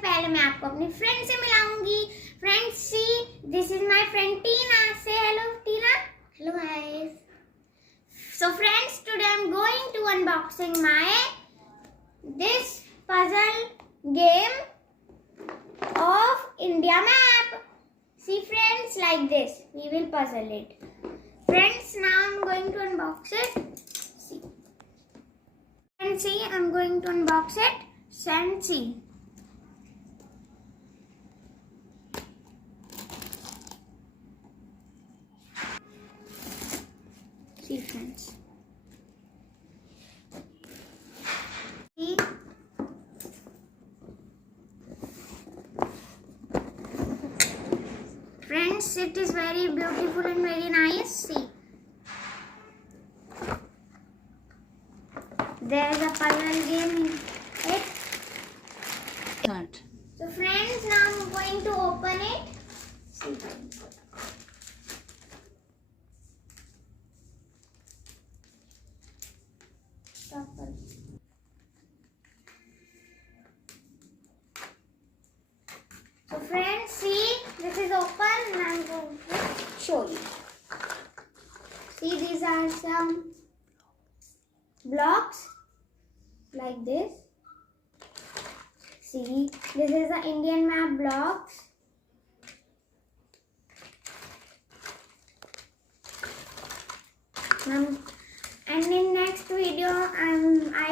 पहले मैं आपको अपनी फ्रेंड से मिलाऊंगी. Friends, see, this is my friend Tina. Say hello, Tina. Hello guys. So friends, today I'm going to unboxing this puzzle game of India map. See friends, like this we will puzzle it. Friends, now I'm going to unbox it. See. And see, I'm going to unbox it. And see. See friends. See. Friends, it is very beautiful and very nice. See. There is a puzzle game in it. So friends, now I'm going to open it. See. So friends, see, this is open and I'm going to show you. See, these are some blocks like this. See, this is the Indian map blocks. And in next video, I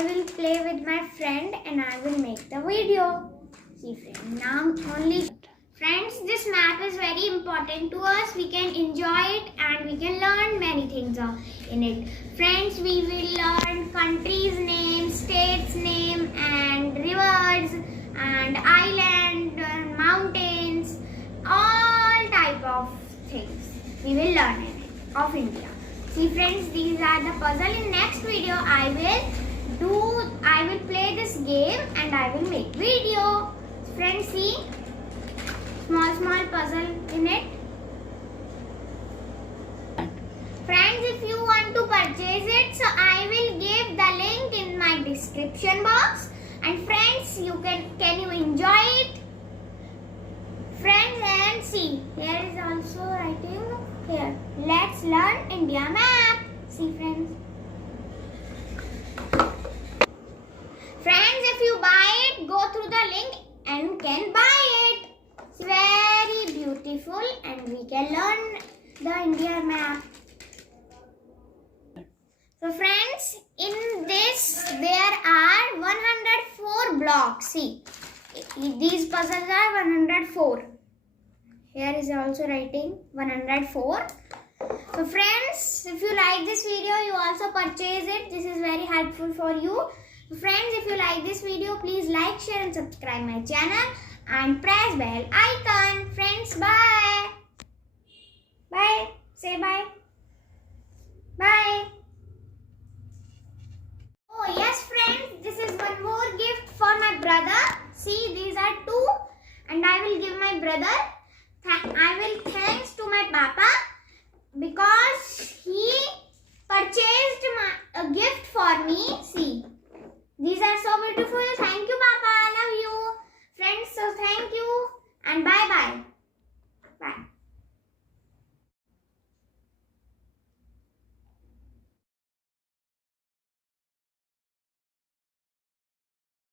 will play with my friend and I will make the video. See friends, now only friends, this map is very important to us. We can enjoy it and we can learn many things in it. Friends, we will learn countries' names, states' name, and rivers and island, mountains, all type of things we will learn in it of India. See friends, these are the puzzle. In next video, I will play this game and I will make video. Friends, see, small puzzle in it. Friends, if you want to purchase it, so I will give the link in my description box. And friends, can you enjoy it? Friends, and see, there is also writing here, let's learn India map. See friends. Friends, if you buy it, go through the link and can buy it. It's very beautiful and we can learn the India map. So friends, in this there are 104 blocks. See, these puzzles are 104. Here is also writing 104. So friends, if you like this video, you also purchase it. This is very helpful for you. Friends, if you like this video, please like, share and subscribe my channel and press bell icon. Friends, bye. Bye. Say bye. Bye. Oh yes friends, this is one more gift for my brother. See, these are two and I will give my brother. I will thanks to my papa because he purchased a gift for me. See, these are so beautiful. Thank you, Papa. I love you. Friends, so thank you and bye-bye.